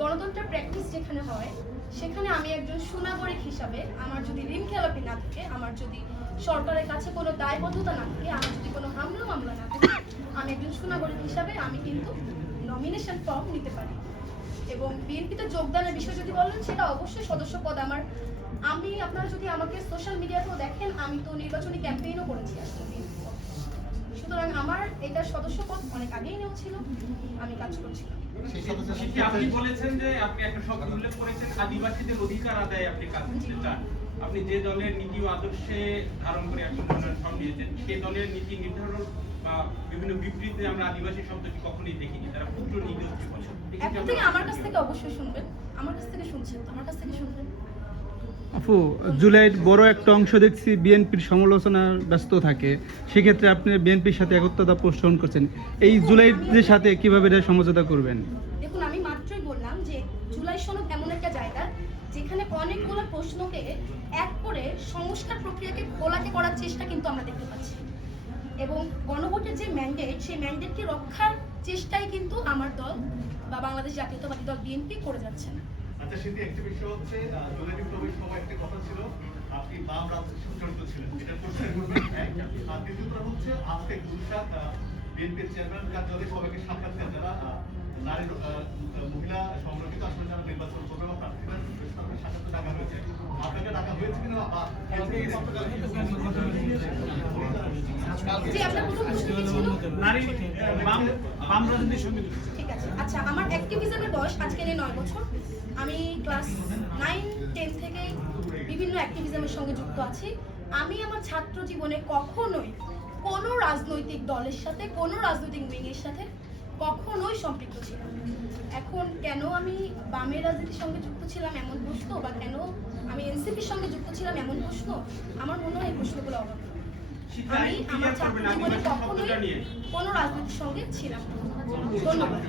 গণতন্ত্রের প্র্যাকটিস যেখানে হয় সেখানে আমি একজন সুনাগরিক হিসাবে আমার যদি ঋণ খেলাপি না থাকে, আমার যদি সরকারের কাছে কোনো দায়বদ্ধতা না থাকে, আমার যদি কোনো হামলা মামলা না থাকে, আমি একজন সুনাগরিক হিসাবে আমি কিন্তু নমিনেশন ফর্ম নিতে পারি। এবং বিএনপিতে যোগদানের বিষয় যদি বলেন, সেটা অবশ্যই সদস্য পদ আমি আপনারা যদি আমাকে সোশ্যাল মিডিয়াতেও দেখেন, আমি তো নির্বাচনী ক্যাম্পেইনও করেছি আসলে। সুতরাং আমার এটা সদস্য পদ অনেক আগেই নেওয়া ছিল, আমি কাজ করছিলাম। আপনি বলেছেন যে আপনি একটা শব্দ উল্লেখ করেছেন, আদিবাসীদের অধিকার আদায়ে আপনি কাজ করতে চান। আপনি যে দলের নীতি ও আদর্শে ধারণ করে এখন মনোনয়ন ফর্ম নিয়েছেন, সেই দলের নীতি নির্ধারণ বা বিভিন্ন বিবৃতিতে আমরা আদিবাসী শব্দটি কখনোই দেখিনি। তারা পুত্র নিগোষ্ঠী বলে। এখন থেকে আমার কাছ থেকে অবশ্যই শুনবেন, আমার কাছ থেকে শুনছেন, আমার কাছ থেকে শুনবেন। আপু, জুলাইয়ের বড় একটা অংশ দেখছি বিএনপির সমালোচনার ব্যস্ত থাকে, সেক্ষেত্রে আপনি বিএনপির সাথে একত্রতা পোষণ করছেন, এই জুলাইয়ের সাথে কিভাবে এটা সমঝোতা করবেন? দেখুন, আমি মাত্রই বললাম যে জুলাই সনদ এমন একটা জায়গা যেখানে অনেকগুলো প্রশ্নকে এক করে সংস্কার প্রক্রিয়াকে ঘোলাটে করার চেষ্টা কিন্তু আমরা দেখতে পাচ্ছি। এবং গণভোটের যে ম্যান্ডেট, সেই ম্যান্ডেটকে রক্ষার চেষ্টাই কিন্তু আমার দল বা বাংলাদেশ জাতীয়তাবাদী দল বিএনপি করে যাচ্ছে না। আচ্ছা, সেটি একটি বিষয় হচ্ছে জুলাই বিপ্লবের সময় একটা কথা ছিল আপনি বাম রাজনীতির সাথে জড়িত ছিলেন, এটা প্রশ্ন করবেন। আর দ্বিতীয়ত হচ্ছে আজকে গুজরাট বিএনপির চেয়ারম্যান কার্যালয়ে সবাইকে সাক্ষাৎকার যারা নারী মহিলা সংরক্ষিত আসলে যারা নির্বাচন করবে বা প্রার্থীরা সাক্ষাৎ ডাকা হয়েছে, আপনাকে ডাকা হয়েছে কিনা বা জি, আপনার প্রথম প্রশ্ন কি ছিল? নারী বাম রাজনীতির সঙ্গে ঠিক আছে। আচ্ছা, আমার অ্যাক্টিভিজমের বয়স আজকে নিয়ে 9 বছর। আমি ক্লাস 9-10 থেকে বিভিন্ন অ্যাক্টিভিজমের সঙ্গে যুক্ত আছি। আমি আমার ছাত্র জীবনে কখনোই কোনো রাজনৈতিক দলের সাথে, কোনো রাজনৈতিক উইংয়ের সাথে কখনোই সম্পৃক্ত ছিলাম। এখন কেন আমি বামের রাজনীতির সঙ্গে যুক্ত ছিলাম এমন প্রশ্ন, বা কেন আমি এনসিপির সঙ্গে যুক্ত ছিলাম এমন প্রশ্ন, আমার মনে হয় এই প্রশ্নগুলো অবাক। আমি আমার ছাত্র জীবনে কখনোই কোনো রাজনীতির সঙ্গে ছিলাম না। ধন্যবাদ।